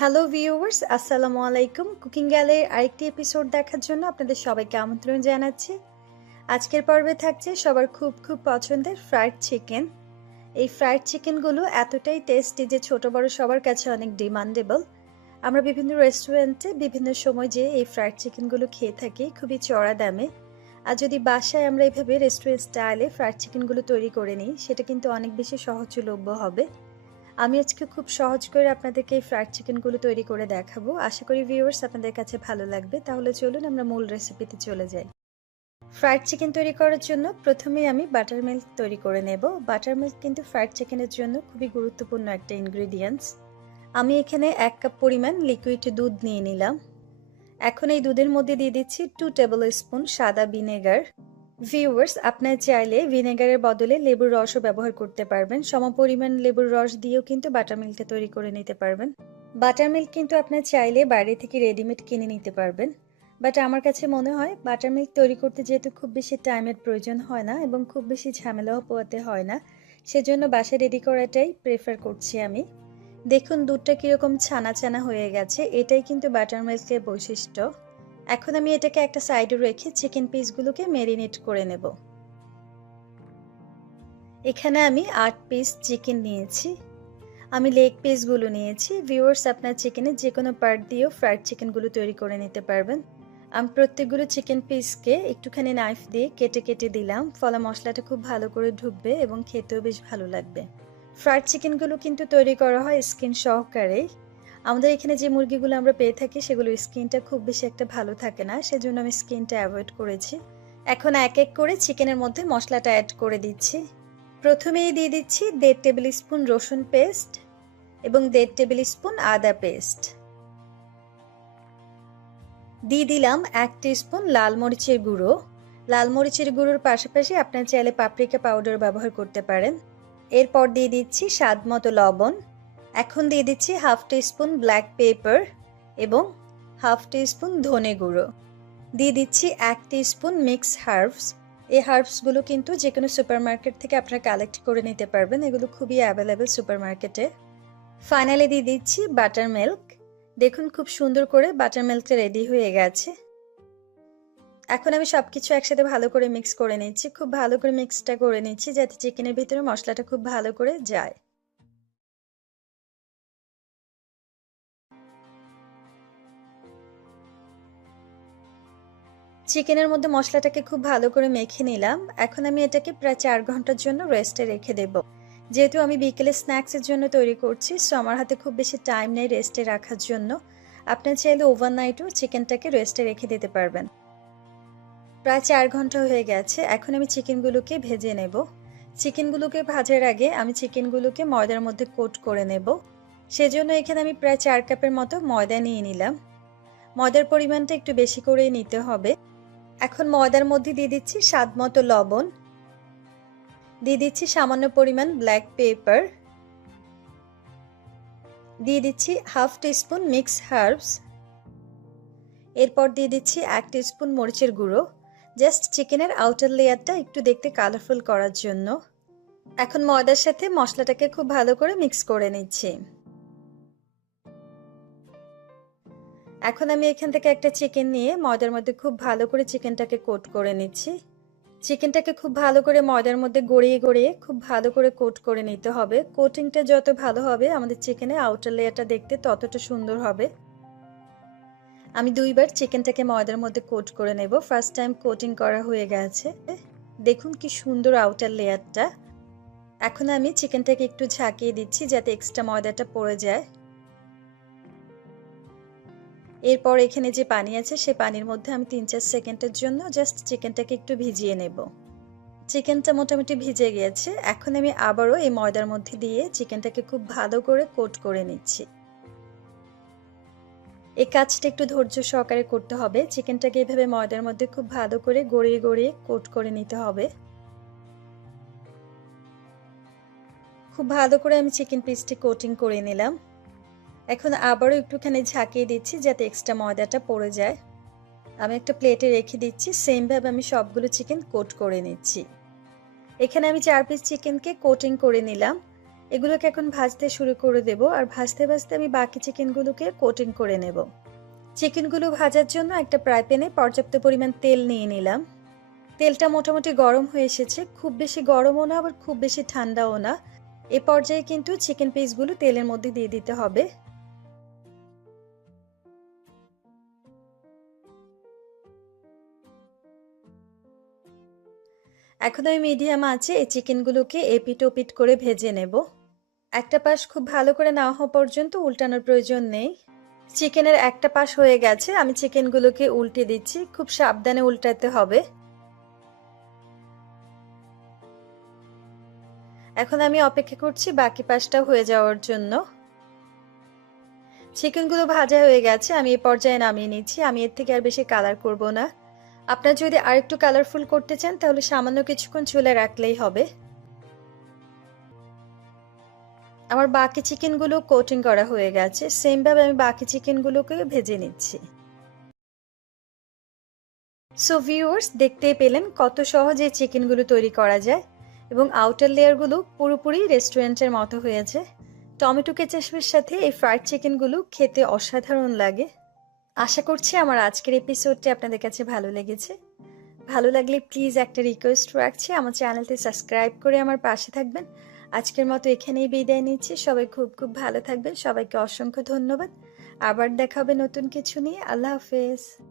Hello viewers আসসালামু আলাইকুম cooking গ্যালের আরেকটি এপিসোড দেখার জন্য আপনাদের সবাইকে আমন্ত্রণ জানাচ্ছি। আজকের পর্বে থাকছে সবার খুব খুব পছন্দের ফ্রাইড চিকেন এই ফ্রাইড চিকেনগুলো এতটাই টেস্টি যে ছোট বড় সবার কাছে অনেক ডিমান্ডেবল আমরা বিভিন্ন রেস্টুরেন্টে বিভিন্ন সময় যে এই ফ্রাইড চিকেনগুলো খেয়ে থাকি, খুবই চড়া দামে। আর যদি বাসায় আমরা এইভাবে রেস্টুরেন্ট স্টাইলে ফ্রাইড চিকেনগুলো তৈরি করে নিই, সেটা কিন্তু অনেক বেশি সহজলভ্য হবে। আমি আজকে খুব সহজ করে আপনাদেরকে এই ফ্রাইড চিকেনগুলো তৈরি করে দেখাবো। আশা করি ভিউয়ার্স আপনাদের কাছে ভালো লাগবে। তাহলে চলুন আমরা মূল রেসিপিতে চলে যাই। ফ্রাইড চিকেন তৈরি করার জন্য প্রথমেই আমি বাটার মিল্ক তৈরি করে নেব। বাটার মিল্ক কিন্তু ফ্রাইড চিকেনের জন্য খুবই গুরুত্বপূর্ণ একটা ইনগ্রিডিয়েন্টস আমি এখানে এক কাপ পরিমাণ লিকুইড দুধ নিয়ে নিলাম। এখন এই দুধের মধ্যে দিয়ে দিচ্ছি টু টেবিল স্পুন সাদা ভিনেগার ভিউয়ার্স আপনার চাইলে ভিনেগারের বদলে লেবুর রসও ব্যবহার করতে পারবেন। সমপরিমাণ লেবুর রস দিয়েও কিন্তু বাটার মিল্কটা তৈরি করে নিতে পারবেন। বাটার মিল্ক কিন্তু আপনার চাইলে বাইরে থেকে রেডিমেড কিনে নিতে পারবেন। বাট আমার কাছে মনে হয় বাটার মিল্ক তৈরি করতে যেহেতু খুব বেশি টাইমের প্রয়োজন হয় না এবং খুব বেশি ঝামেলাও পোয়াতে হয় না, সেজন্য বাসায় রেডি করাটাই প্রেফার করছি আমি। দেখুন দুধটা কীরকম ছানা ছানা হয়ে গেছে, এটাই কিন্তু বাটার মিল্কের বৈশিষ্ট্য। এখন আমি এটাকে একটা সাইডে রেখে চিকেন পিসগুলোকে মেরিনেট করে নেব। এখানে আমি আট পিস চিকেন নিয়েছি। আমি লেগ পিসগুলো নিয়েছি। ভিউয়ার্স, আপনার চিকেনের যে কোনো পার্ট দিয়েও ফ্রাইড চিকেনগুলো তৈরি করে নিতে পারবেন। আমি প্রত্যেকগুলো চিকেন পিসকে একটুখানি নাইফ দিয়ে কেটে কেটে দিলাম। ফলে মশলাটা খুব ভালো করে ঢুকবে এবং খেতেও বেশ ভালো লাগবে। ফ্রাইড চিকেনগুলো কিন্তু তৈরি করা হয় স্কিন সহকারেই। আমাদের এখানে যে মুরগিগুলো আমরা পেয়ে থাকি, সেগুলো স্কিনটা খুব বেশি একটা ভালো থাকে না, সেজন্য আমি স্কিনটা অ্যাভয়েড করেছি। এখন এক এক করে চিকেনের মধ্যে মশলাটা অ্যাড করে দিচ্ছি। প্রথমেই দিয়ে দিচ্ছি দেড় টেবিল স্পুন রসুন পেস্ট এবং দেড় টেবিল স্পুন আদা পেস্ট। দিয়ে দিলাম এক স্পুন লাল মরিচের গুঁড়ো। লাল মরিচের গুঁড়োর পাশাপাশি আপনার চাইলে পাপরিকা পাউডার ব্যবহার করতে পারেন। এরপর দিয়ে দিচ্ছি স্বাদ মতো লবণ। এখন দিয়ে দিচ্ছি হাফ স্পুন ব্ল্যাক পেপার এবং হাফ স্পুন ধনে গুঁড়ো। দিয়ে দিচ্ছি এক স্পুন মিক্স হার্বস। এই হার্বসগুলো কিন্তু যে কোনো সুপার মার্কেট থেকে আপনারা কালেক্ট করে নিতে পারবেন। এগুলো খুবই অ্যাভেলেবেল সুপার মার্কেটে ফাইনালি দিয়ে দিচ্ছি বাটার মিল্ক দেখুন খুব সুন্দর করে বাটার মিল্কটা রেডি হয়ে গেছে। এখন আমি সব কিছু একসাথে ভালো করে মিক্স করে নিচ্ছি। খুব ভালো করে মিক্সটা করে নিচ্ছি যাতে চিকেনের ভিতরে মশলাটা খুব ভালো করে যায়। চিকেনের মধ্যে মশলাটাকে খুব ভালো করে মেখে নিলাম। এখন আমি এটাকে প্রায় চার ঘণ্টার জন্য রেস্টে রেখে দেব। যেহেতু আমি বিকেলে স্ন্যাক্সের জন্য তৈরি করছি সো আমার হাতে খুব বেশি টাইম নেই রেস্টে রাখার জন্য। আপনি চাইলে ওভারনাইটও চিকেনটাকে রেস্টে রেখে দিতে পারবেন। প্রায় চার ঘণ্টা হয়ে গেছে, এখন আমি চিকেনগুলোকে ভেজে নেব। চিকেনগুলোকে ভাজার আগে আমি চিকেনগুলোকে ময়দার মধ্যে কোট করে নেব। সেজন্য এখানে আমি প্রায় চার কাপের মতো ময়দা নিয়ে নিলাম। ময়দার পরিমাণটা একটু বেশি করেই নিতে হবে। এখন ময়দার মধ্যে দিয়ে দিচ্ছি স্বাদ মতো লবণ। দিয়ে দিচ্ছি সামান্য পরিমাণ ব্ল্যাক পেপার দিয়ে দিচ্ছি হাফ টিস্পুন মিক্স হার্বস এরপর দিয়ে দিচ্ছি এক টিস্পুন মরিচের গুঁড়ো। জাস্ট চিকেনের আউটার লেয়ারটা একটু দেখতে কালারফুল করার জন্য। এখন ময়দার সাথে মশলাটাকে খুব ভালো করে মিক্স করে নিচ্ছি। এখন আমি এখান থেকে একটা চিকেন নিয়ে ময়দার মধ্যে খুব ভালো করে চিকেনটাকে কোট করে নিচ্ছি। চিকেনটাকে খুব ভালো করে ময়দার মধ্যে গড়িয়ে গড়িয়ে খুব ভালো করে কোট করে নিতে হবে। কোটিংটা যত ভালো হবে, আমাদের চিকেনে আউটার লেয়ারটা দেখতে ততটা সুন্দর হবে। আমি দুইবার চিকেনটাকে ময়দার মধ্যে কোট করে নেব। ফার্স্ট টাইম কোটিং করা হয়ে গেছে। দেখুন কি সুন্দর আউটার লেয়ারটা এখন আমি চিকেনটাকে একটু ঝাঁকিয়ে দিচ্ছি যাতে এক্সট্রা ময়দাটা পড়ে যায়। এরপর এখানে যে পানি আছে, সে পানির মধ্যে আমি তিন চার সেকেন্ডের জন্য জাস্ট চিকেনটাকে একটু ভিজিয়ে নেব। চিকেনটা মোটামুটি ভিজে গিয়েছে এখন আমি আবারও এই ময়দার মধ্যে দিয়ে চিকেনটাকে খুব ভালো করে কোট করে নিচ্ছি। এই কাজটা একটু ধৈর্য সহকারে করতে হবে। চিকেনটাকে এভাবে ময়দার মধ্যে খুব ভালো করে গড়িয়ে গড়িয়ে কোট করে নিতে হবে। খুব ভালো করে আমি চিকেন পিসটি কোটিং করে নিলাম। এখন আবারও একটুখানি ঝাঁকিয়ে দিচ্ছি যাতে এক্সট্রা ময়দাটা পড়ে যায়। আমি একটা প্লেটে রেখে দিচ্ছি সেমভাবে আমি সবগুলো চিকেন কোট করে নিচ্ছি। এখানে আমি চার পিস চিকেনকে কোটিং করে নিলাম। এগুলোকে এখন ভাজতে শুরু করে দেব আর ভাজতে ভাজতে আমি বাকি চিকেনগুলোকে কোটিং করে নেব। চিকেনগুলো ভাজার জন্য একটা ফ্রাই প্যানে পর্যাপ্ত পরিমাণ তেল নিয়ে নিলাম। তেলটা মোটামুটি গরম হয়ে এসেছে। খুব বেশি গরমও না, আবার খুব বেশি ঠান্ডাও না। এ পর্যায়ে কিন্তু চিকেন পিসগুলো তেলের মধ্যে দিয়ে দিতে হবে। এখন আমি মিডিয়াম আছে এই চিকেনগুলোকে এপিট ওপিট করে ভেজে নেব। একটা পাশ খুব ভালো করে না হওয়া পর্যন্ত উল্টানোর প্রয়োজন নেই। চিকেনের একটা পাশ হয়ে গেছে, আমি চিকেনগুলোকে উল্টে দিচ্ছি, খুব সাবধানে উল্টাতে হবে। এখন আমি অপেক্ষা করছি বাকি পাশটা হয়ে যাওয়ার জন্য। চিকেনগুলো ভাজা হয়ে গেছে, আমি এই পর্যায়ে নামিয়ে নিচ্ছি, আমি এর থেকে আর বেশি কালার করব না। আপনার যদি আরেকটু কালারফুল করতে চান, তাহলে সামান্য কিছুক্ষণ চুলে রাখলেই হবে। আমার বাকি চিকেনগুলো কোটিং করা হয়ে গেছে। সেমভাবে আমি বাকি চিকেনগুলোকে ভেজে নিচ্ছি। সো ভিউয়ার্স দেখতেই পেলেন কত সহজে চিকেনগুলো তৈরি করা যায় এবং আউটার লেয়ারগুলো পুরোপুরি রেস্টুরেন্টের মতো হয়েছে। টমেটো কেচাপের সাথে এই ফ্রাইড চিকেনগুলো খেতে অসাধারণ লাগে। আশা করছি আমার আজকের এপিসোডটি আপনাদের কাছে ভালো লেগেছে। ভালো লাগলে প্লিজ একটা রিকোয়েস্ট রাখছি। আমার চ্যানেলটি সাবস্ক্রাইব করে আমার পাশে থাকবেন। আজকের মতো এখানেই বিদায় নিচ্ছি। সবাই খুব খুব ভালো থাকবেন। সবাইকে অসংখ্য ধন্যবাদ। আবার দেখা হবে নতুন কিছু নিয়ে। আল্লাহ হাফেজ।